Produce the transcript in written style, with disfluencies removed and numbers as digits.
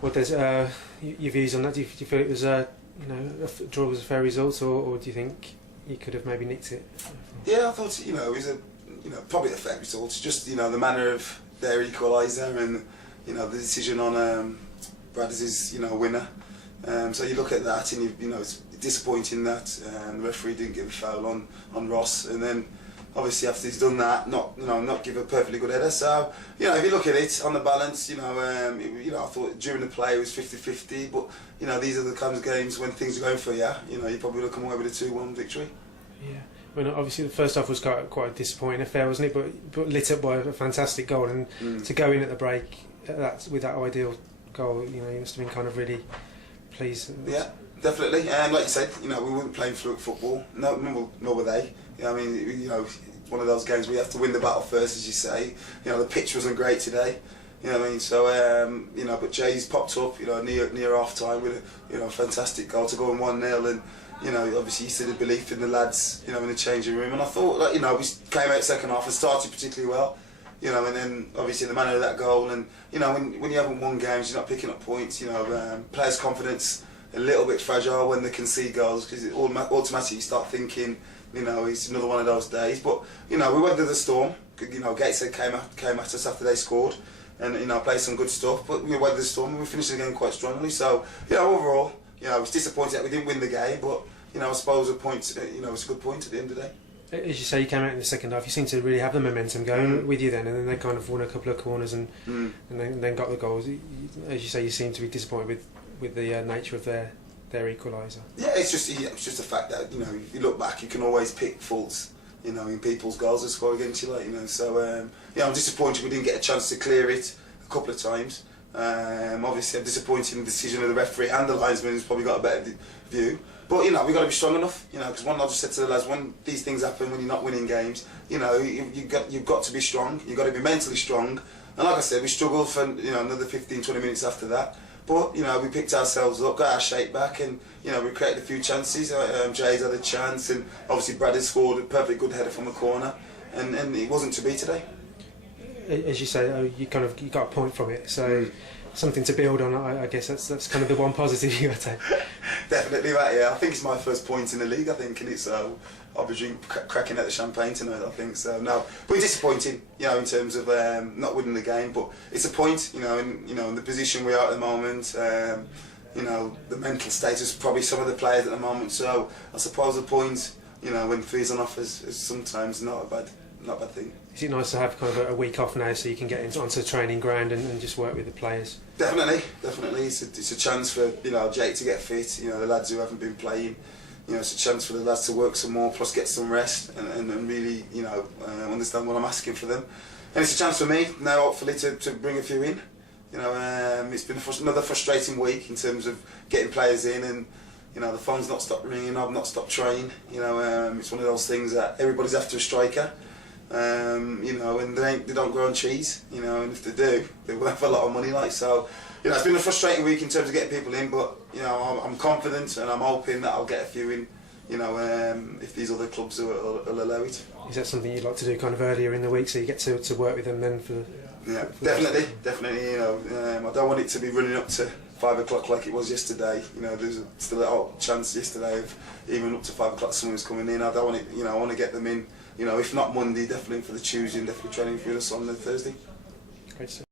What does your views on that? Do you feel it was a draw was a fair result, or do you think you could have maybe nicked it? Yeah, I thought it was a probably a fair result. It's just the manner of their equaliser and the decision on Brad's winner. So you look at that and it's disappointing that the referee didn't give a foul on Ross, and then obviously after he's done that, not give a perfectly good header. So if you look at it on the balance, I thought during the play it was 50-50, but these are the kinds of games when things are going for you. You probably would have come away with a 2-1 victory. Yeah. Well, obviously the first half was quite a disappointing affair, wasn't it? But lit up by a fantastic goal, and to go in at the break with that ideal goal, you must have been kind of really pleased. Yeah, definitely. And like you said, we weren't playing fluid football. No, nor were they. One of those games where you have to win the battle first, as you say. The pitch wasn't great today. So but Jay's popped up, near half time with a fantastic goal to go on 1-0, and obviously you see the belief in the lads, in the changing room, and I thought we came out second half and started particularly well, and then obviously the manner of that goal, and when you haven't won games, you're not picking up points, players' confidence a little bit fragile when they concede goals, because automatically you start thinking, it's another one of those days. But we weathered the storm. Gateshead came at us after they scored, and played some good stuff. But we weathered the storm and we finished the game quite strongly. So overall, I was disappointed that we didn't win the game, but I suppose a point, it's a good point at the end of the day. As you say, you came out in the second half. You seem to really have the momentum going with you then, and then they kind of won a couple of corners and then got the goals. As you say, you seem to be disappointed with the nature of their equaliser. Yeah, it's just the fact that if you look back, you can always pick faults in people's goals that score against you, So I'm disappointed we didn't get a chance to clear it a couple of times. Obviously, I'm disappointed in the decision of the referee and the linesman, who's probably got a better view. But we've got to be strong enough, because I just said to the lads, when these things happen, when you're not winning games, you've got to be strong. You've got to be mentally strong. And like I said, we struggled for another 15-20 minutes after that. But we picked ourselves up, got our shape back, and we created a few chances. Jay's had a chance, and obviously Brad had scored a perfectly good header from the corner, and it wasn't to be today. As you say, you got a point from it, so something to build on. I guess that's kind of the one positive you got to take. Definitely that, yeah. I think it's my first point in the league, I think, and it's I'll be cracking at the champagne tonight, I think. So no, but it's disappointing, in terms of not winning the game. But it's a point, in the position we are at the moment. The mental status of probably some of the players at the moment. So I suppose the point, when three's on offer is sometimes not a bad thing. Is it nice to have kind of a week off now, so you can get onto the training ground and just work with the players? Definitely. It's a chance for Jake to get fit. The lads who haven't been playing. It's a chance for the lads to work some more, plus get some rest and really understand what I'm asking for them. And it's a chance for me now, hopefully, to bring a few in. It's been another frustrating week in terms of getting players in, and the phone's not stopped ringing. I've not stopped trying. It's one of those things that everybody's after a striker. And they don't grow on cheese, and if they do, they're worth a lot of money, so. It's been a frustrating week in terms of getting people in, but I'm confident and I'm hoping that I'll get a few in, if these other clubs will allow it. Is that something you'd like to do kind of earlier in the week, so you get to work with them then for? Yeah, definitely. I don't want it to be running up to 5 o'clock like it was yesterday. There's still a chance yesterday of even up to 5 o'clock someone was coming in. I don't want it. I want to get them in. If not Monday, definitely for the Tuesday, and definitely training for us on the Thursday. Great stuff.